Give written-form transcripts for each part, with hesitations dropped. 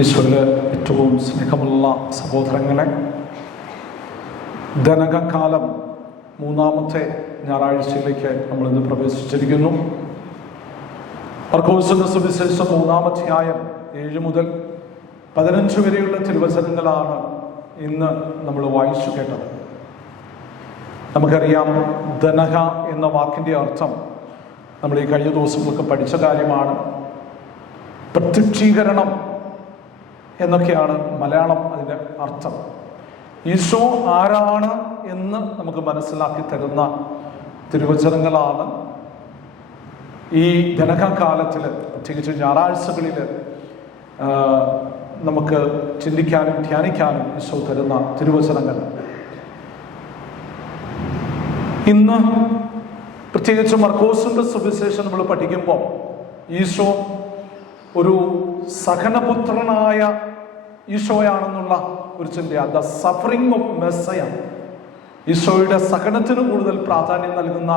ഈശോയില് ഏറ്റവും സ്നേഹമുള്ള സഹോദരങ്ങളെ, ധനകക്കാലം മൂന്നാമത്തെ ഞായറാഴ്ചയിലേക്ക് നമ്മളിന്ന് പ്രവേശിച്ചിരിക്കുന്നു. മർക്കോസിന്റെ സുവിശേഷം 3-ാം അധ്യായം 7 മുതൽ 15 വരെയുള്ള തിരുവചനങ്ങളാണ് ഇന്ന് നമ്മൾ വായിച്ചു കേട്ടത്. നമുക്കറിയാം, ധനക എന്ന വാക്കിന്റെ അർത്ഥം നമ്മൾ ഈ കഴിഞ്ഞ ദിവസങ്ങളൊക്കെ പഠിച്ച കാര്യമാണ്. പ്രത്യക്ഷീകരണം എന്നൊക്കെയാണ് മലയാളം അതിൻ്റെ അർത്ഥം. ഈശോ ആരാണ് എന്ന് നമുക്ക് മനസ്സിലാക്കി തരുന്ന തിരുവചനങ്ങളാണ് ഈ ധനകാലത്തിൽ, പ്രത്യേകിച്ച് ഞായറാഴ്ചകളിൽ നമുക്ക് ചിന്തിക്കാനും ധ്യാനിക്കാനും ഈശോ തരുന്ന തിരുവചനങ്ങൾ. ഇന്ന് പ്രത്യേകിച്ച് മർക്കോസിന്റെ സുവിശേഷം നമ്മൾ പഠിക്കുമ്പോൾ ഈശോ ഒരു സഹനപുത്രനായ ഈശോയാണെന്നുള്ള ഒരു ചിന്തയാണ്. The suffering of Messiah. ഈശോയുടെ സഹനത്തിന് കൂടുതൽ പ്രാധാന്യം നൽകുന്ന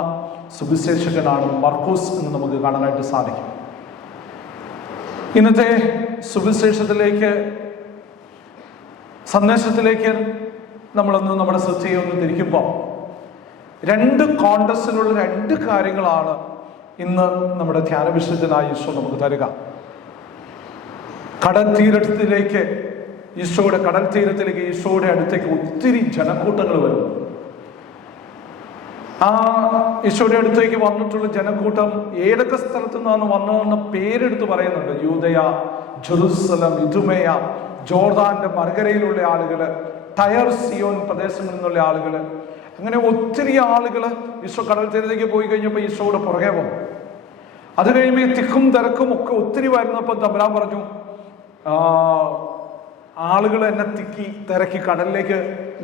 സുവിശേഷകനാണ് മർക്കോസ് എന്ന് നമുക്ക് കാണാനായിട്ട് സാധിക്കും. ഇന്നത്തെ സുവിശേഷത്തിലേക്ക്, സന്ദേശത്തിലേക്ക് നമ്മളൊന്ന് നമ്മുടെ ശ്രദ്ധയെ ഒന്ന് തിരിക്കുമ്പോൾ 2 കോണ്ടസ്റ്റിലുള്ള 2 കാര്യങ്ങളാണ് ഇന്ന് നമ്മുടെ ധ്യാന വിഷയത്തിനായി ഈശോ നമുക്ക് തരിക. കടൽ തീരത്തിലേക്ക് ഈശോയുടെ അടുത്തേക്ക് ഒത്തിരി ജനക്കൂട്ടങ്ങൾ വരും. ആ ഈശോയുടെ അടുത്തേക്ക് വന്നിട്ടുള്ള ജനക്കൂട്ടം ഏതൊക്കെ സ്ഥലത്തു നിന്നാണ് വന്നതെന്ന് പേരെടുത്ത് പറയുന്നുണ്ട്. യൂദയ, ജെറുസലം, ഇദുമയ, ജോർദാന്റെ മറുകരയിലുള്ള ആളുകള്, ടയർ സിയോൻ പ്രദേശങ്ങളിൽ നിന്നുള്ള ആളുകള്, അങ്ങനെ ഒത്തിരി ആളുകള് ഈശോ കടൽ തീരത്തേക്ക് പോയി കഴിഞ്ഞപ്പോൾ ഈശോയുടെ പുറകെ പോകും. അത് കഴിയുമ്പോൾ തിക്കും തിരക്കും ഒക്കെ ഒത്തിരി വരുന്നപ്പോൾ തമ്പുരാൻ പറഞ്ഞു, ആളുകൾ എന്നെ തിരക്കി കടലിലേക്ക്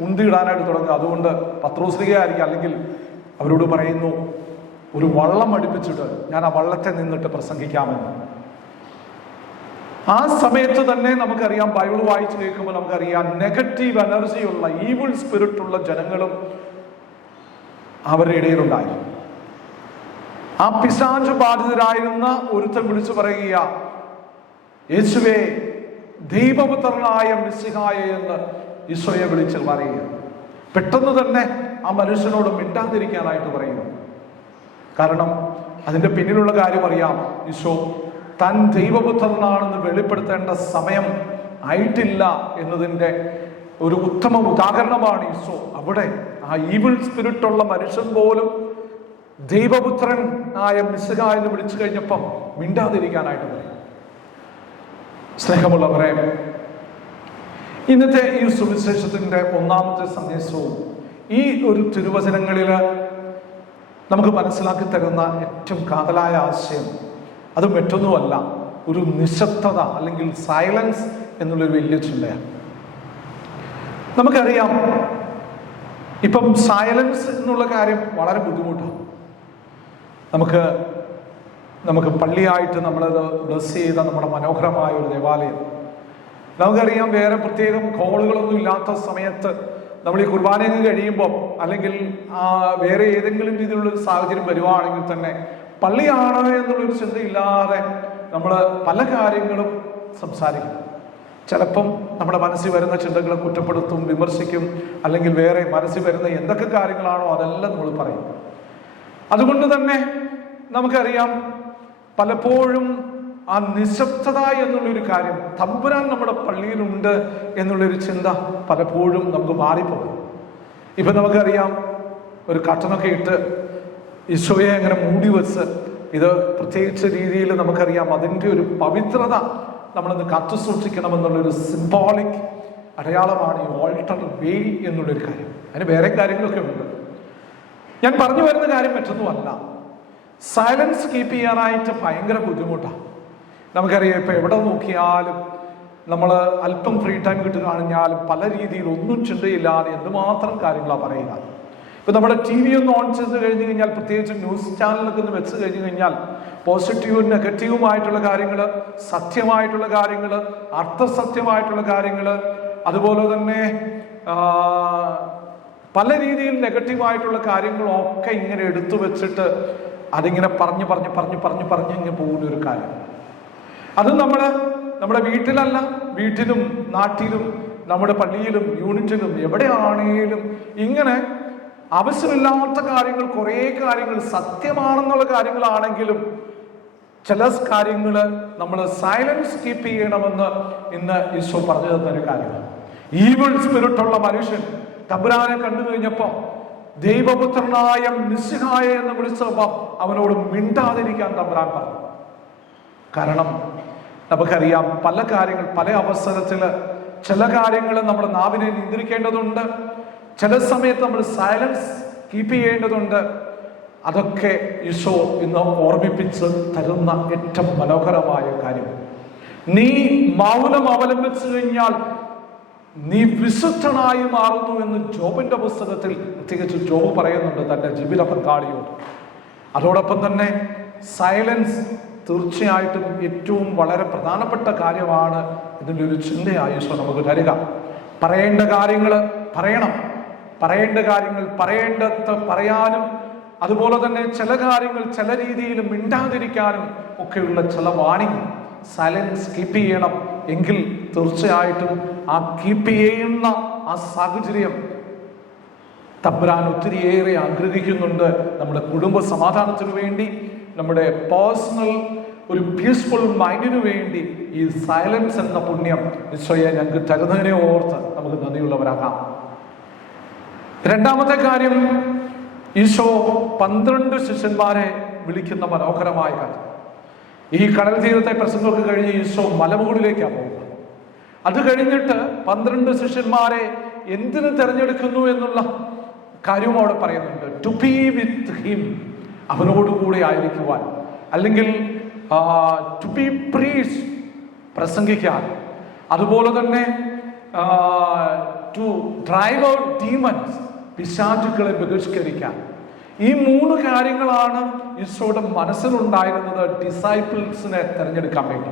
ഉന്തിയിടാനായിട്ട് തുടങ്ങുക. അതുകൊണ്ട് പത്രോസ്ലിഹയായിരിക്കും, അല്ലെങ്കിൽ അവരോട് പറയുന്നു, ഒരു വള്ളം അടുപ്പിച്ചിട്ട് ഞാൻ ആ വള്ളത്തെ നിന്നിട്ട് പ്രസംഗിക്കാമെന്ന്. ആ സമയത്ത് തന്നെ നമുക്കറിയാം, ബൈബിൾ വായിച്ചു കേൾക്കുമ്പോൾ നമുക്കറിയാം, നെഗറ്റീവ് എനർജിയുള്ള, ഈവിൾ സ്പിരിറ്റ് ഉള്ള ജനങ്ങളും അവരുടെ ഇടയിലുണ്ടായിരുന്നു. ആ പിശാച് ബാധിതരായിരുന്ന ഒരുത്തൻ വിളിച്ചു പറയുക, യേശുവേ, ദൈവപുത്രനായ മിശിഹായ എന്ന് ഈശോയെ വിളിച്ച് പറയുക. പെട്ടെന്ന് തന്നെ ആ മനുഷ്യനോട് മിണ്ടാതിരിക്കാനായിട്ട് പറയുന്നു. കാരണം അതിന്റെ പിന്നിലുള്ള കാര്യം അറിയാം. ഈശോ താൻ ദൈവപുത്രനാണെന്ന് വെളിപ്പെടുത്തേണ്ട സമയം ആയിട്ടില്ല എന്നതിൻ്റെ ഒരു ഉത്തമ ഉദാഹരണമാണ് ഈശോ. അവിടെ ആ ഈവിൾ സ്പിരിറ്റ് ഉള്ള മനുഷ്യൻ പോലും ദൈവപുത്രൻ ആയ മിശിഹ എന്ന് വിളിച്ചു കഴിഞ്ഞപ്പം മിണ്ടാതിരിക്കാനായിട്ട് പറയും. സ്നേഹമുള്ളവരെ, ഇന്നത്തെ ഈ സുവിശേഷത്തിന്റെ 1-ാമത്തെ സന്ദേശവും ഈ ഒരു തിരുവചനങ്ങളിൽ നമുക്ക് മനസ്സിലാക്കി തരുന്ന ഏറ്റവും കാതലായ ആശയം അത് മറ്റൊന്നുമല്ല, ഒരു നിശബ്ദത അല്ലെങ്കിൽ സൈലൻസ് എന്നുള്ളൊരു വലിയ ചിന്തയാണ്. നമുക്കറിയാം, ഇപ്പം സൈലൻസ് എന്നുള്ള കാര്യം വളരെ ബുദ്ധിമുട്ടാണ്. നമുക്ക് പള്ളിയായിട്ട് നമ്മളത് ബ്ലസ് ചെയ്ത നമ്മുടെ മനോഹരമായ ഒരു ദേവാലയം, നമുക്കറിയാം, വേറെ പ്രത്യേകം കോളുകളൊന്നും ഇല്ലാത്ത സമയത്ത് നമ്മൾ ഈ കുർബാനയൊക്കെ കഴിയുമ്പോൾ, അല്ലെങ്കിൽ വേറെ ഏതെങ്കിലും രീതിയിലുള്ളൊരു സാഹചര്യം വരുവാണെങ്കിൽ തന്നെ പള്ളിയാണ് എന്നുള്ളൊരു ചിന്തയില്ലാതെ നമ്മൾ പല കാര്യങ്ങളും സംസാരിക്കും. ചിലപ്പം നമ്മുടെ മനസ്സിൽ വരുന്ന ചിന്തകളെ കുറ്റപ്പെടുത്തും, വിമർശിക്കും, അല്ലെങ്കിൽ വേറെ മനസ്സിൽ വരുന്ന എന്തൊക്കെ കാര്യങ്ങളാണോ അതെല്ലാം നമ്മൾ പറയും. അതുകൊണ്ട് തന്നെ നമുക്കറിയാം, പലപ്പോഴും ആ നിശബ്ദത എന്നുള്ളൊരു കാര്യം, തമ്പുരാൻ നമ്മുടെ പള്ളിയിലുണ്ട് എന്നുള്ളൊരു ചിന്ത പലപ്പോഴും നമുക്ക് മാറിപ്പോകും. ഇപ്പം നമുക്കറിയാം, ഒരു കർട്ടനൊക്കെ ഇട്ട് ഈശോയെ അങ്ങനെ മൂടി വെച്ച്, ഇത് പ്രത്യേകിച്ച് രീതിയിൽ നമുക്കറിയാം അതിൻ്റെ ഒരു പവിത്രത നമ്മളൊന്ന് കാത്തു സൂക്ഷിക്കണമെന്നുള്ളൊരു സിംബോളിക് അടയാളമാണ് ഈ ഓൾട്ടർ വെയിൽ എന്നുള്ളൊരു കാര്യം. അതിന് വേറെ കാര്യങ്ങളൊക്കെ ഉണ്ട്. ഞാൻ പറഞ്ഞു വരുന്ന കാര്യം മറ്റൊന്നുമല്ല, സൈലൻസ് കീപ്പ് ചെയ്യാനായിട്ട് ഭയങ്കര ബുദ്ധിമുട്ടാണ്. നമുക്കറിയാം, ഇപ്പം എവിടെ നോക്കിയാലും നമ്മൾ അല്പം ഫ്രീ ടൈം കിട്ടുകയാണെങ്കിലും പല രീതിയിൽ ഒന്നും ചിന്തയില്ലാതെ എന്തുമാത്രം കാര്യങ്ങളാണ് പറയുക. ഇപ്പം നമ്മുടെ TV ഒന്ന് ഓൺ ചെയ്ത് കഴിഞ്ഞ് കഴിഞ്ഞാൽ, പ്രത്യേകിച്ച് ന്യൂസ് ചാനലൊക്കെ ഒന്ന് വെച്ച് കഴിഞ്ഞ് കഴിഞ്ഞാൽ, പോസിറ്റീവും നെഗറ്റീവുമായിട്ടുള്ള കാര്യങ്ങൾ, സത്യമായിട്ടുള്ള കാര്യങ്ങൾ, അർത്ഥസത്യമായിട്ടുള്ള കാര്യങ്ങൾ, അതുപോലെ തന്നെ പല രീതിയിൽ നെഗറ്റീവായിട്ടുള്ള കാര്യങ്ങളൊക്കെ ഇങ്ങനെ എടുത്തു വെച്ചിട്ട് അതിങ്ങനെ പറഞ്ഞ് ഇങ്ങനെ പോകുന്ന ഒരു കാര്യം. അത് നമ്മുടെ വീട്ടിലല്ല, വീട്ടിലും നാട്ടിലും നമ്മുടെ പള്ളിയിലും യൂണിറ്റിലും എവിടെയാണേലും ഇങ്ങനെ ആവശ്യമില്ലാത്ത കാര്യങ്ങൾ, കുറേ കാര്യങ്ങൾ സത്യമാണെന്നുള്ള കാര്യങ്ങളാണെങ്കിലും ചില കാര്യങ്ങൾ നമ്മൾ സൈലൻസ് കീപ്പ് ചെയ്യണമെന്ന് ഇന്ന് ഈശോ പറഞ്ഞു തന്നൊരു കാര്യമാണ്. ഈവിൾ സ്പിരിറ്റുള്ള മനുഷ്യൻ തമ്പുരാനെ കണ്ടു കഴിഞ്ഞപ്പോ ദൈവപുത്രനായ മിശിഹായ എന്ന് വിളിച്ചപ്പോ അവനോട് മിണ്ടാതിരിക്കാൻ തമ്പുരാൻ പറഞ്ഞു. കാരണം നമുക്കറിയാം പല കാര്യങ്ങൾ, പല അവസരത്തില് ചില കാര്യങ്ങൾ നമ്മുടെ നാവിനെ നിയന്ത്രിക്കേണ്ടതുണ്ട്, ചില സമയത്ത് നമ്മൾ സൈലൻസ് കീപ്പ് ചെയ്യേണ്ടതുണ്ട്. അതൊക്കെ ഈശോ ഇന്ന് ഓർമ്മിപ്പിച്ച് തരുന്ന ഏറ്റവും മനോഹരമായ കാര്യം. നീ മൗനം അവലംബിച്ചു കഴിഞ്ഞാൽ നീ വിശുദ്ധനായി മാറുന്നു എന്ന് ജോബിന്റെ പുസ്തകത്തിൽ പ്രത്യേകിച്ച് ജോബ് പറയുന്നുണ്ട് തന്റെ ജീവിത പങ്കാളിയോട്. അതോടൊപ്പം തന്നെ സൈലൻസ് തീർച്ചയായിട്ടും ഏറ്റവും വളരെ പ്രധാനപ്പെട്ട കാര്യമാണ്. ഇതിൻ്റെ ഒരു ചിന്തയായി ഈശോ നമുക്ക് തരിക. പറയേണ്ട കാര്യങ്ങൾ പറയണം, പറയേണ്ട കാര്യങ്ങൾ പറയേണ്ടത് പറയാനും, അതുപോലെ തന്നെ ചില കാര്യങ്ങൾ ചില രീതിയിൽ മിണ്ടാതിരിക്കാനും ഒക്കെയുള്ള ചില വാണിംഗ്, സൈലൻസ് കീപ്പ് ചെയ്യണം. എങ്കിൽ തീർച്ചയായിട്ടും ആ കീപ്പ് ചെയ്യുന്ന ആ സാഹചര്യം തമ്പുരാൻ ഒത്തിരിയേറെ ആഗ്രഹിക്കുന്നുണ്ട്. നമ്മുടെ കുടുംബ സമാധാനത്തിനു വേണ്ടി, നമ്മുടെ പേഴ്സണൽ ഒരു പീസ്ഫുൾ മൈൻഡിനു വേണ്ടി ഈ സൈലൻസ് എന്ന പുണ്യം ഈശോയെ ഞങ്ങൾക്ക് തരുന്നതിനെ ഓർത്ത് നമുക്ക് നന്ദിയുള്ളവരാകാം. രണ്ടാമത്തെ കാര്യം, ഈശോ 12 ശിഷ്യന്മാരെ വിളിക്കുന്ന മനോഹരമായ കാര്യം. ഈ കടൽ തീരത്തെ പ്രസംഗമൊക്കെ കഴിഞ്ഞ് ഈശോ മലമുകളിലേക്കാണ് പോകുന്നത്. അത് കഴിഞ്ഞിട്ട് 12 ശിഷ്യന്മാരെ എന്തിനു തെരഞ്ഞെടുക്കുന്നു എന്നുള്ള കാര്യവും അവിടെ പറയുന്നുണ്ട്. ടു ബി വിത്ത് ഹിം, അവനോടുകൂടെ ആയിരിക്കുവാൻ, അല്ലെങ്കിൽ ടു ബി പ്രീസ്റ്റ്, പ്രസംഗിക്കാൻ, അതുപോലെ തന്നെ ടു ഡ്രൈവ് ഔട്ട് ഡീമൻസ്, പിശാചുക്കളെ ബഹിഷ്കരിക്കാൻ. ഈ 3 കാര്യങ്ങളാണ് ഈശോയുടെ മനസ്സിലുണ്ടായിരുന്നത് ഡിസൈപ്പിൾസിനെ തിരഞ്ഞെടുക്കാൻ വേണ്ടി.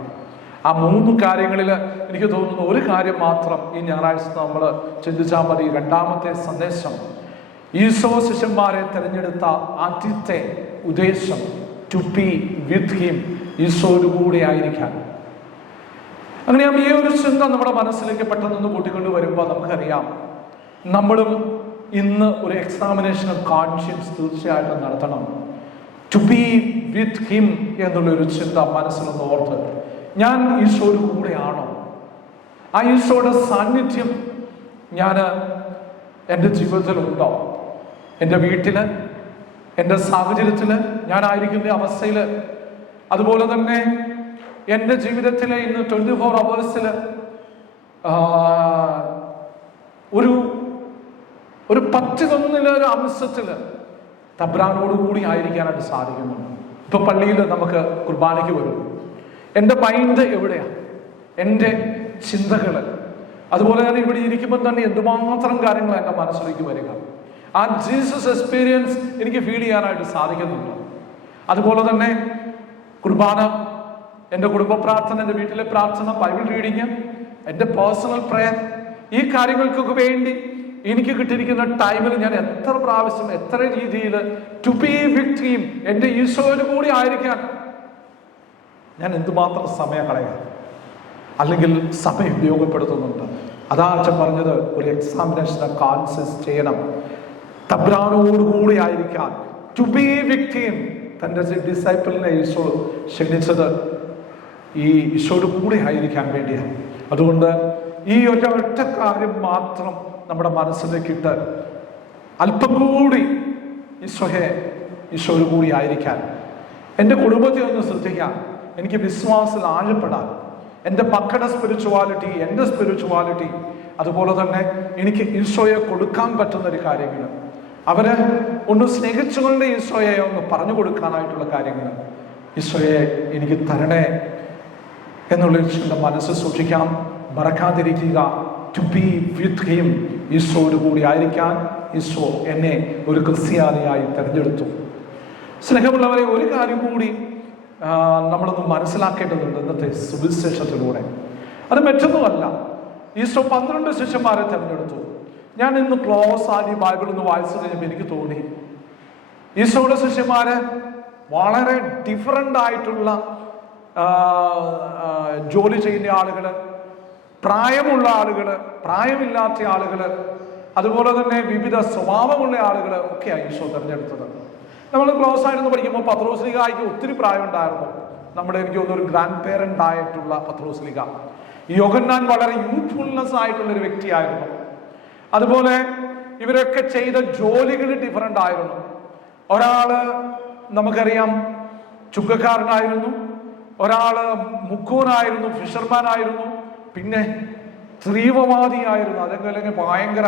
ആ 3 കാര്യങ്ങളിൽ എനിക്ക് തോന്നുന്നു ഒരു കാര്യം മാത്രം ഈ ഞായറാഴ്ച നമ്മൾ ചിന്തിച്ചാൽ മതി. രണ്ടാമത്തെ സന്ദേശം, ഈശോ ശിഷ്യന്മാരെ തിരഞ്ഞെടുത്ത ആദ്യത്തെ ഉദ്ദേശം ടു ബി വിത്ത് ഹിം, ഈശോയോടുകൂടെ ആയിരിക്കാൻ. അങ്ങനെ ഈ ഒരു ചിന്ത നമ്മുടെ മനസ്സിലേക്ക് പെട്ടെന്ന് കൂട്ടിക്കൊണ്ട് വരുമ്പോൾ നമുക്കറിയാം നമ്മളും ഇന്ന് ഒരു എക്സാമിനേഷൻ ഓഫ് കോൺഷ്യൻസ് തീർച്ചയായിട്ടും നടത്തണം. ടു ബി വിത്ത് ഹിം എന്നുള്ളൊരു ചിന്ത മനസ്സിലൊന്ന് ഓർത്ത്, ഞാൻ ഈശോയുടെ കൂടെയാണോ? ആ ഈശോയുടെ സാന്നിധ്യം ഞാൻ എൻ്റെ ജീവിതത്തിലുണ്ടോ? എൻ്റെ വീട്ടില്, എൻ്റെ സാഹചര്യത്തില്, ഞാനായിരിക്കുന്ന അവസ്ഥയിൽ, അതുപോലെ തന്നെ എൻ്റെ ജീവിതത്തിലെ ഇന്ന് 24 hours ഒരു 10-1 അംശത്തില് തബ്രാനോടുകൂടി ആയിരിക്കാനായിട്ട് സാധിക്കുന്നുണ്ട്. ഇപ്പൊ പള്ളിയിൽ നമുക്ക് കുർബാനയ്ക്ക് വരും, എൻ്റെ മൈൻഡ് എവിടെയാണ്, എൻ്റെ ചിന്തകള്, അതുപോലെ തന്നെ ഇവിടെ ഇരിക്കുമ്പോൾ തന്നെ എന്തുമാത്രം കാര്യങ്ങൾ എൻ്റെ മനസ്സിലേക്ക് വരിക. ആ ജീസസ് എക്സ്പീരിയൻസ് എനിക്ക് ഫീൽ ചെയ്യാനായിട്ട് സാധിക്കുന്നുണ്ട്. അതുപോലെ തന്നെ കുർബാന, എൻ്റെ കുടുംബ പ്രാർത്ഥന, എൻ്റെ വീട്ടിലെ പ്രാർത്ഥന, ബൈബിൾ റീഡിങ്, എൻ്റെ പേഴ്സണൽ പ്രയർ, ഈ കാര്യങ്ങൾക്കൊക്കെ വേണ്ടി എനിക്ക് കിട്ടിയിരിക്കുന്ന ടൈമിൽ ഞാൻ എത്ര പ്രാവശ്യം, എത്ര രീതിയിൽ ടു ബി വിത്ത് ഹിം, എൻ്റെ ഈശോയോട് കൂടി ആയിരിക്കാൻ ഞാൻ എന്തുമാത്രം സമയം കളയാം, അല്ലെങ്കിൽ സമയം ഉപയോഗപ്പെടുത്തുന്നുണ്ട്. അതാ അച്ഛൻ പറഞ്ഞത്, ഒരു എക്സാമിനേഷൻ കോൺഷ്യസ് ചെയ്യണം. തബ്രാനോടുകൂടി ആയിരിക്കാൻ, ടു ബി വിത്ത് ഹിം. തൻ്റെ ഡിസൈപ്പിളിനെ ഈശോ ക്ഷണിച്ചത് ഈ ഈശോയോട് കൂടെ ആയിരിക്കാൻ വേണ്ടിയാണ്. അതുകൊണ്ട് ഈ ഒറ്റ കാര്യം മാത്രം നമ്മുടെ മനസ്സിലേക്കിട്ട് അല്പം കൂടി ഈശോയോട് കൂടി ആയിരിക്കാൻ, എൻ്റെ കുടുംബത്തെ ഒന്ന് ശ്രദ്ധിക്കാൻ, എനിക്ക് വിശ്വാസത്തിൽ ആഴപ്പെടാൻ, എൻ്റെ മക്കളുടെ സ്പിരിച്വാലിറ്റി, എൻ്റെ സ്പിരിച്വാലിറ്റി, അതുപോലെ തന്നെ എനിക്ക് ഈശോയെ കൊടുക്കാൻ പറ്റുന്നൊരു കാര്യങ്ങൾ, അവരെ ഒന്ന് സ്നേഹിച്ചുകൊണ്ട് ഈശോയെ ഒന്ന് പറഞ്ഞു കൊടുക്കാനായിട്ടുള്ള കാര്യങ്ങൾ, ഈശോയെ എനിക്ക് തരണേ എന്നുള്ള ഈശോയുടെ മനസ്സ് സൂക്ഷിക്കാം, മറക്കാതിരിക്കുക. ടു ബി വിത്ത് ഹിം, ഈശോയോട് കൂടി ആയിരിക്കാൻ ഈശോ എന്നെ ഒരു ക്രിസ്ത്യാനിയായി തിരഞ്ഞെടുത്തു. സ്നേഹമുള്ളവരെ, ഒരു കാര്യം കൂടി നമ്മളൊന്ന് മനസ്സിലാക്കേണ്ടതുണ്ട് ഇന്നത്തെ സുവിശേഷത്തിലൂടെ. അത് മറ്റൊന്നുമല്ല, ഈശോ 12 ശിഷ്യന്മാരെ തിരഞ്ഞെടുത്തു. ഞാൻ ഇന്ന് ക്ലോസ് ആയി ബൈബിൾ ഒന്ന് വായിച്ചു കഴിഞ്ഞപ്പോൾ എനിക്ക് തോന്നി ഈശോയുടെ ശിഷ്യന്മാര് വളരെ ഡിഫറൻ്റ് ആയിട്ടുള്ള ജോലി ചെയ്യുന്ന ആളുകള്, പ്രായമുള്ള ആളുകള്, പ്രായമില്ലാത്ത ആളുകള്, അതുപോലെ തന്നെ വിവിധ സ്വഭാവമുള്ള ആളുകൾ ഒക്കെയാണ് ഈശോ തെരഞ്ഞെടുത്തത്. നമ്മൾ ക്ലോസ് ആയിരുന്നു പഠിക്കുമ്പോൾ പത്രോസ്ലീഹായ്ക്ക് ഒത്തിരി പ്രായം ഉണ്ടായിരുന്നു. നമ്മുടെ എനിക്ക് തോന്നുന്നു ഒരു ഗ്രാൻഡ് പേരന്റ് ആയിട്ടുള്ള പത്രോസ്ലീഹ. യോഹന്നാൻ വളരെ യൂത്ത്ഫുൾനെസ് ആയിട്ടുള്ള ഒരു വ്യക്തിയായിരുന്നു. അതുപോലെ ഇവരൊക്കെ ചെയ്ത ജോലികൾ ഡിഫറൻ്റ് ആയിരുന്നു. ഒരാള് നമുക്കറിയാം ചുങ്കക്കാരനായിരുന്നു, ഒരാള് മുക്കൂനായിരുന്നു, ഫിഷർമാൻ ആയിരുന്നു, പിന്നെ തീവ്രവാദിയായിരുന്നു, അല്ലെങ്കിൽ ഭയങ്കര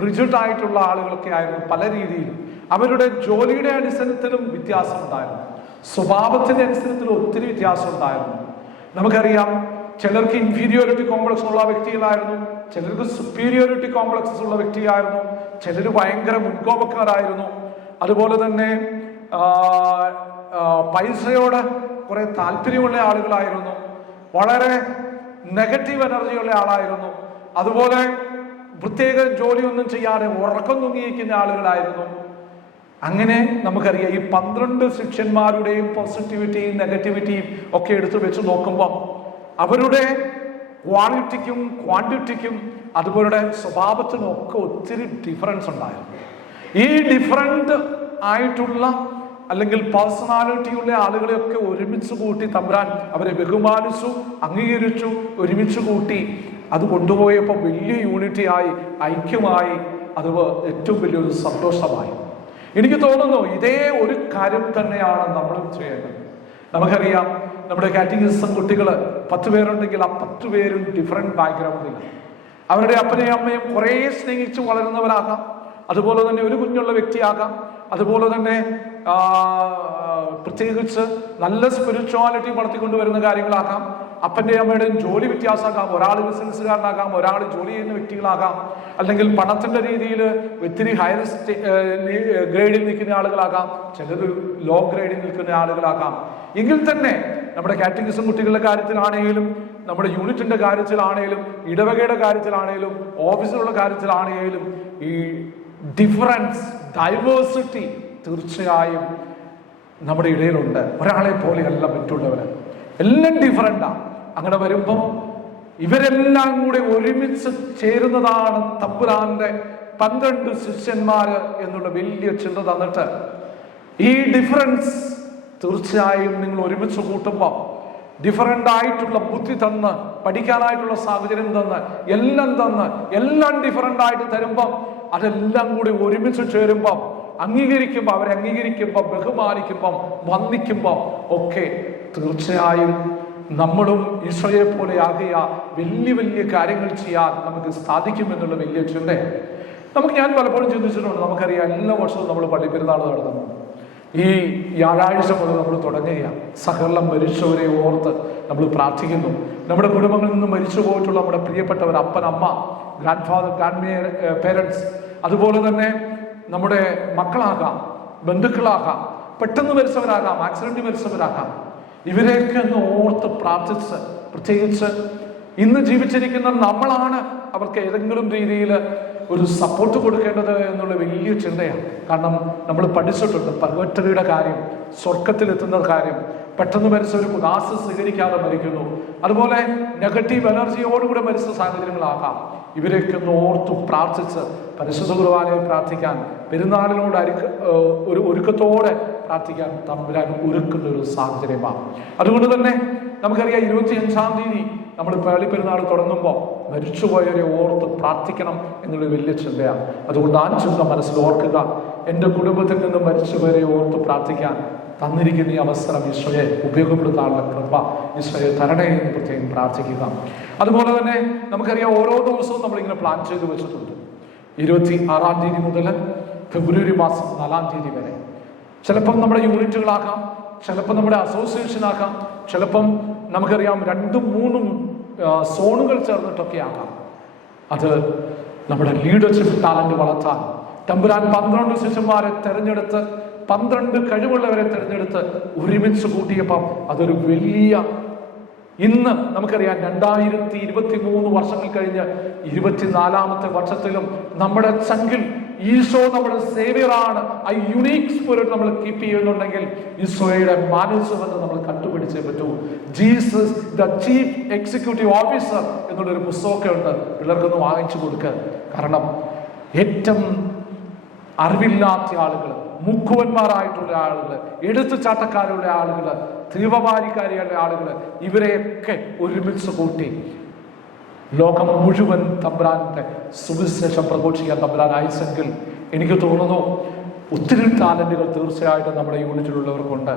റിജിഡ് ആയിട്ടുള്ള ആളുകളൊക്കെ ആയിരുന്നു. പല രീതിയിലും അവരുടെ ജോലിയുടെ അടിസ്ഥാനത്തിലും വ്യത്യാസം ഉണ്ടായിരുന്നു, സ്വഭാവത്തിന്റെ അടിസ്ഥാനത്തിലും ഒത്തിരി വ്യത്യാസം ഉണ്ടായിരുന്നു. നമുക്കറിയാം ചിലർക്ക് ഇൻഫീരിയോറിറ്റി കോംപ്ലക്സ് ഉള്ള വ്യക്തികളായിരുന്നു, ചിലർക്ക് സുപ്പീരിയോറിറ്റി കോംപ്ലക്സസ് ഉള്ള വ്യക്തിയായിരുന്നു, ചിലർ ഭയങ്കര മുൻകോപക്കാരായിരുന്നു. അതുപോലെ തന്നെ പൈസയോട് കുറെ താല്പര്യമുള്ള ആളുകളായിരുന്നു, വളരെ നെഗറ്റീവ് എനർജിയുള്ള ആളായിരുന്നു. അതുപോലെ പ്രത്യേക ജോലിയൊന്നും ചെയ്യാതെ ഉറക്കം തൂങ്ങിയിരിക്കുന്ന ആളുകളായിരുന്നു. അങ്ങനെ നമുക്കറിയാം ഈ 12 ശിഷ്യന്മാരുടെയും പോസിറ്റിവിറ്റിയും നെഗറ്റിവിറ്റിയും ഒക്കെ എടുത്തു വെച്ച് നോക്കുമ്പോൾ അവരുടെ ക്വാളിറ്റിക്കും ക്വാണ്ടിറ്റിക്കും അതുപോലെ സ്വഭാവത്തിനും ഒക്കെ ഒത്തിരി ഡിഫറൻസ് ഉണ്ടായിരുന്നു. ഈ ഡിഫറൻറ്റ് ആയിട്ടുള്ള അല്ലെങ്കിൽ പേഴ്സണാലിറ്റിയുള്ള ആളുകളെയൊക്കെ ഒരുമിച്ച് കൂട്ടി തമ്പുരാൻ അവരെ ബഹുമാനിച്ചു, അംഗീകരിച്ചു, ഒരുമിച്ച് കൂട്ടി അത് കൊണ്ടുപോയപ്പോൾ വലിയ യൂണിറ്റിയായി, ഐക്യമായി, അത് ഏറ്റവും വലിയൊരു സന്തോഷമായി. എനിക്ക് തോന്നുന്നു ഇതേ ഒരു കാര്യം തന്നെയാണ് നമ്മളും ചെയ്യേണ്ടത്. നമുക്കറിയാം നമ്മുടെ കാറ്റഗിസം കുട്ടികൾ 10 പേരുണ്ടെങ്കിൽ ആ 10 പേരും ഡിഫറെന്റ് ബാക്ക്ഗ്രൗണ്ടിൽ അവരുടെ അപ്പനെയും അമ്മയും കുറേ സ്നേഹിച്ച് വളരുന്നവരാകാം, അതുപോലെ തന്നെ ഒരു കുഞ്ഞുള്ള വ്യക്തിയാകാം, അതുപോലെ തന്നെ പ്രത്യേകിച്ച് നല്ല സ്പിരിച്വാലിറ്റി വളർത്തിക്കൊണ്ടുവരുന്ന കാര്യങ്ങളാകാം, അപ്പൻ്റെ അമ്മയുടെയും ജോലി വ്യത്യാസമാകാം, ഒരാൾ ബിസിനസ്സുകാരനാകാം, ഒരാൾ ജോലി ചെയ്യുന്ന വ്യക്തികളാകാം, അല്ലെങ്കിൽ പണത്തിന്റെ രീതിയിൽ ഒത്തിരി ഹയർ ഗ്രേഡിൽ നിൽക്കുന്ന ആളുകളാകാം, ചിലർ ലോ ഗ്രേഡിൽ നിൽക്കുന്ന ആളുകളാകാം. എങ്കിൽ തന്നെ നമ്മുടെ കാറ്റഗിസം കുട്ടികളുടെ കാര്യത്തിലാണെങ്കിലും, നമ്മുടെ യൂണിറ്റിന്റെ കാര്യത്തിലാണെങ്കിലും, ഇടവകയുടെ കാര്യത്തിലാണെങ്കിലും, ഓഫീസിലുള്ള കാര്യത്തിലാണെങ്കിലും ഈ ഡിഫറൻസ്, ഡൈവേഴ്സിറ്റി തീർച്ചയായും നമ്മുടെ ഇടയിലുണ്ട്. ഒരാളെ പോലെയല്ല മറ്റുള്ളവര്, എല്ലാം ഡിഫറൻ്റാണ്. അങ്ങനെ വരുമ്പം ഇവരെല്ലാം കൂടെ ഒരുമിച്ച് ചേരുന്നതാണ് തമ്പുരാന്റെ 12 ശിഷ്യന്മാര് എന്നുള്ള വലിയ ചിന്ത തന്നിട്ട് ഈ ഡിഫറൻസ് തീർച്ചയായും നിങ്ങൾ ഒരുമിച്ച് കൂട്ടുമ്പോൾ ഡിഫറൻ്റ് ആയിട്ടുള്ള ബുദ്ധി തന്ന്, പഠിക്കാനായിട്ടുള്ള സാഹചര്യം തന്ന്, എല്ലാം തന്ന്, എല്ലാം ഡിഫറൻ്റ് ആയിട്ട് തരുമ്പം അതെല്ലാം കൂടി ഒരുമിച്ച് ചേരുമ്പം അംഗീകരിക്കുമ്പോൾ, അവരെ അംഗീകരിക്കുമ്പോൾ, ബഹുമാനിക്കുമ്പം, വന്ദിക്കുമ്പം ഒക്കെ തീർച്ചയായും നമ്മളും ഈശോയെ പോലെ ആകിയ വലിയ വലിയ കാര്യങ്ങൾ ചെയ്യാൻ നമുക്ക് സാധിക്കുമെന്നുള്ള വലിയ ചിന്തയാണ് ഞാൻ പലപ്പോഴും ചിന്തിച്ചിട്ടുണ്ട്. നമുക്കറിയാം എല്ലാ വർഷവും നമ്മൾ പള്ളിപ്പെരുന്നാൾ നടത്തുന്നു. ഈ വ്യാഴാഴ്ച മുതൽ നമ്മൾ തുടങ്ങുകയാണ്. സകലം മരിച്ചവരെ ഓർത്ത് നമ്മൾ പ്രാർത്ഥിക്കുന്നു. നമ്മുടെ കുടുംബങ്ങളിൽ നിന്ന് മരിച്ചു പോയിട്ടുള്ള നമ്മുടെ പ്രിയപ്പെട്ടവർ, അപ്പൻ, അമ്മ, ഗ്രാൻഡ് ഫാദർ, ഗ്രാൻഡ് പേരൻസ്, അതുപോലെ തന്നെ നമ്മുടെ മക്കളാകാം, ബന്ധുക്കളാകാം, പെട്ടെന്ന് മരിച്ചവരാകാം, ആക്സിഡന്റ് മരിച്ചവരാകാം, ഇവരെയൊക്കെ ഒന്ന് ഓർത്ത് പ്രാർത്ഥിച്ച്, പ്രത്യേകിച്ച് ഇന്ന് ജീവിച്ചിരിക്കുന്ന നമ്മളാണ് അവർക്ക് ഏതെങ്കിലും രീതിയിൽ ഒരു സപ്പോർട്ട് കൊടുക്കേണ്ടത് എന്നുള്ള വലിയ ചിന്തയാണ്. കാരണം നമ്മൾ പഠിച്ചിട്ടുണ്ട് പർവറ്ററിയുടെ കാര്യം, സ്വർഗത്തിലെത്തുന്ന കാര്യം, പെട്ടെന്ന് മരിച്ച ഒരു ഉദാസ് സ്വീകരിക്കാതെ മരിക്കുന്നു, അതുപോലെ നെഗറ്റീവ് എനർജിയോടുകൂടെ മരിച്ച സാഹചര്യങ്ങളാകാം. ഇവരെയൊക്കെ ഒന്ന് ഓർത്തു പ്രാർത്ഥിച്ച് പരിശുദ്ധ കുർബാനയിൽ പ്രാർത്ഥിക്കാൻ, പെരുന്നാളിനോട് ഒരു ഒരുക്കത്തോടെ പ്രാർത്ഥിക്കാൻ തമ്പുരാൻ ഒരുക്കുന്ന ഒരു സാഹചര്യമാണ്. അതുകൊണ്ട് തന്നെ നമുക്കറിയാം 25-ാം തീയതി നമ്മൾ പള്ളിപ്പെരുന്നാൾ തുടങ്ങുമ്പോൾ മരിച്ചുപോയവരെ ഓർത്ത് പ്രാർത്ഥിക്കണം എന്നുള്ള വലിയ ചിന്തയാണ്. അതുകൊണ്ട് ആ ചിന്ത മനസ്സിൽ ഓർക്കുക. എൻ്റെ കുടുംബത്തിൽ നിന്ന് മരിച്ചുപോയവരെ ഓർത്ത് പ്രാർത്ഥിക്കാൻ തന്നിരിക്കുന്ന ഈ അവസരം ഈശോയെ ഉപയോഗപ്പെടുത്താനുള്ള കൃപ ഈശോയെ തരണേ എന്ന് പ്രത്യേകം പ്രാർത്ഥിക്കുക. അതുപോലെ തന്നെ നമുക്കറിയാം ഓരോ ദിവസവും നമ്മളിങ്ങനെ പ്ലാൻ ചെയ്ത് വെച്ചിട്ടുണ്ട്. 26-ാം തീയതി മുതൽ ഫെബ്രുവരി മാസം 4-ാം തീയതി വരെ. ചിലപ്പം നമ്മുടെ യൂണിറ്റുകളാകാം, ചിലപ്പം നമ്മുടെ അസോസിയേഷനാകാം, ചിലപ്പം നമുക്കറിയാം 2-3 സോണുകൾ ചേർന്നിട്ടൊക്കെ ആകാം. അത് നമ്മുടെ ലീഡർഷിപ്പ് ടാലന്റ് വളർത്താൻ തമ്പുരാൻ 12 ശിഷ്യന്മാരെ തെരഞ്ഞെടുത്ത്, 12 കഴിവുള്ളവരെ തെരഞ്ഞെടുത്ത് ഒരുമിച്ച് കൂട്ടിയപ്പം അതൊരു വലിയ, ഇന്ന് നമുക്കറിയാം 2023 വർഷങ്ങൾ കഴിഞ്ഞ് 24-ാമത്തെ വർഷത്തിലും നമ്മുടെ ചങ്കിൽ ഈശോ നമ്മുടെ സേവിയറാണ്. ആ യുണീക് സ്പിരിറ്റ് നമ്മൾ കീപ്പ് ചെയ്യുന്നുണ്ടെങ്കിൽ ഈശോയുടെ മാനസമെന്ന് നമ്മൾ കണ്ടുപിടിക്കും. പിടിച്ചേ പറ്റൂ. Jesus the chief executive officer എന്നുള്ളൊരു പുസ്തകമൊക്കെ ഉണ്ട്, പിള്ളേർക്കൊന്ന് വാങ്ങിച്ചു കൊടുക്കുക. കാരണം ഏറ്റവും അറിവില്ലാത്ത ആളുകൾ, മുക്കുവന്മാരായിട്ടുള്ള ആളുകൾ, എടുത്തുചാട്ടക്കാരുള്ള ആളുകൾ, തീവ്രവാദിക്കാരിയുള്ള ആളുകൾ, ഇവരെയൊക്കെ ഒരുമിച്ച് കൂട്ടി ലോകം മുഴുവൻ തമ്പുരാന്റെ സുവിശേഷം പ്രഘോഷിക്കാൻ തമ്പുരാൻ അയച്ചെങ്കിൽ എനിക്ക് തോന്നുന്നു ഒത്തിരി ടാലന്റുകൾ തീർച്ചയായിട്ടും നമ്മുടെ യൂണിറ്റിലുള്ളവർക്കുണ്ട്.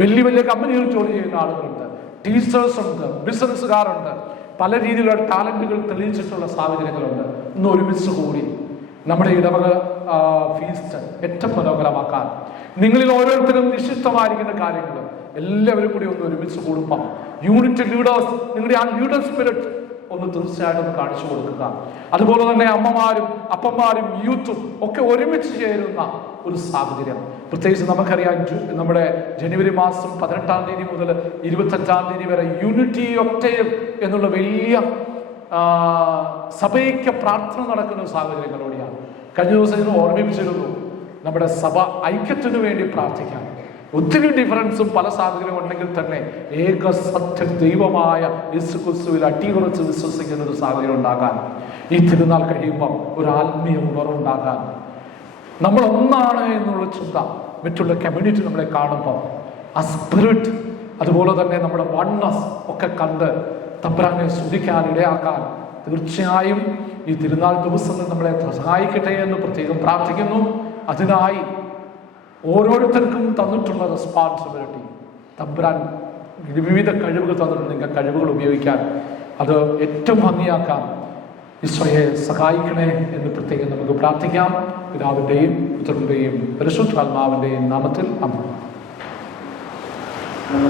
വലിയ വലിയ കമ്പനികളിൽ ജോലി ചെയ്യുന്ന ആളുകളുണ്ട്, ടീച്ചേഴ്സ് ഉണ്ട്, ബിസിനസ്സുകാരുണ്ട്, പല രീതിയിലുള്ള ടാലന്റുകൾ തെളിയിച്ചിട്ടുള്ള സാഹചര്യങ്ങളുണ്ട്. ഇന്ന് ഒരുമിച്ച് കൂടി നമ്മുടെ ഇടവക ഫീസ്റ്റ് ഏറ്റവും മനോഹരമാക്കാൻ, നിങ്ങളിൽ ഓരോരുത്തരും നിശ്ചിതമായിരിക്കുന്ന കാര്യങ്ങൾ എല്ലാവരും കൂടി ഒന്ന് ഒരുമിച്ച് കൂടുമ്പം യൂണിറ്റ് ലീഡേഴ്സ് നിങ്ങളുടെ ആ ലീഡർ സ്പിരിറ്റ് ഒന്ന് തീർച്ചയായിട്ടും ഒന്ന് കാണിച്ചു കൊടുക്കുക. അതുപോലെ തന്നെ അമ്മമാരും അപ്പന്മാരും യൂത്തും ഒക്കെ ഒരുമിച്ച് ചേരുന്ന ഒരു സാഹചര്യം. പ്രത്യേകിച്ച് നമുക്കറിയാം, നമ്മുടെ ജനുവരി മാസം 18-ാം തീയതി മുതൽ 25-ാം തീയതി വരെ യൂണിറ്റി ഒക്ടേവ് എന്നുള്ള വലിയ സഭയ്ക്ക് പ്രാർത്ഥന നടക്കുന്ന സാഹചര്യങ്ങളോടെയാണ്. കഴിഞ്ഞ ദിവസം ഇതിന് ഓർമ്മിപ്പിച്ചിരുന്നു, നമ്മുടെ സഭ ഐക്യത്തിനു വേണ്ടി പ്രാർത്ഥിക്കാൻ. ഒത്തിരി ഡിഫറൻസും പല സാഹചര്യം ഉണ്ടെങ്കിൽ തന്നെ ഏക സത്യ ദൈവമായ യേശുക്രിസ്തുവിൽ അടിയുറച്ച് വിശ്വസിക്കുന്ന ഒരു സാഹചര്യം ഉണ്ടാകാൻ, ഈ തിരുനാൾ കഴിയുമ്പോൾ ഒരു ആത്മീയ ഉണർവുണ്ടാകാൻ, നമ്മൾ ഒന്നാണ് എന്നുള്ള ചിന്ത മറ്റുള്ള കമ്മ്യൂണിറ്റി നമ്മളെ കാണുമ്പോൾ ആ സ്പിരിറ്റ്, അതുപോലെ തന്നെ നമ്മുടെ വണ്ണസ് ഒക്കെ കണ്ട് തമ്പുരാനെ സ്തുതിക്കാൻ ഇടയാക്കാൻ തീർച്ചയായും ഈ തിരുനാൾ ദിവസങ്ങൾ നമ്മളെ സഹായിക്കട്ടെ എന്ന് പ്രത്യേകം പ്രാർത്ഥിക്കുന്നു. അതിനായി ഓരോരുത്തർക്കും തന്നിട്ടുള്ള റെസ്പോൺസിബിലിറ്റി, തമ്പുരാൻ വിവിധ കഴിവുകൾ തന്നിട്ടുണ്ടെങ്കിൽ കഴിവുകൾ ഉപയോഗിക്കാൻ, അത് ഏറ്റവും ഭംഗിയാക്കാൻ ഈശോയെ സഹായിക്കണേ എന്ന് പ്രത്യേകം നമുക്ക് പ്രാർത്ഥിക്കാം. പിതാവിൻ്റെയും പുത്രൻ്റെയും പരിശുദ്ധാത്മാവിൻ്റെയും നാമത്തിൽ ആമേൻ.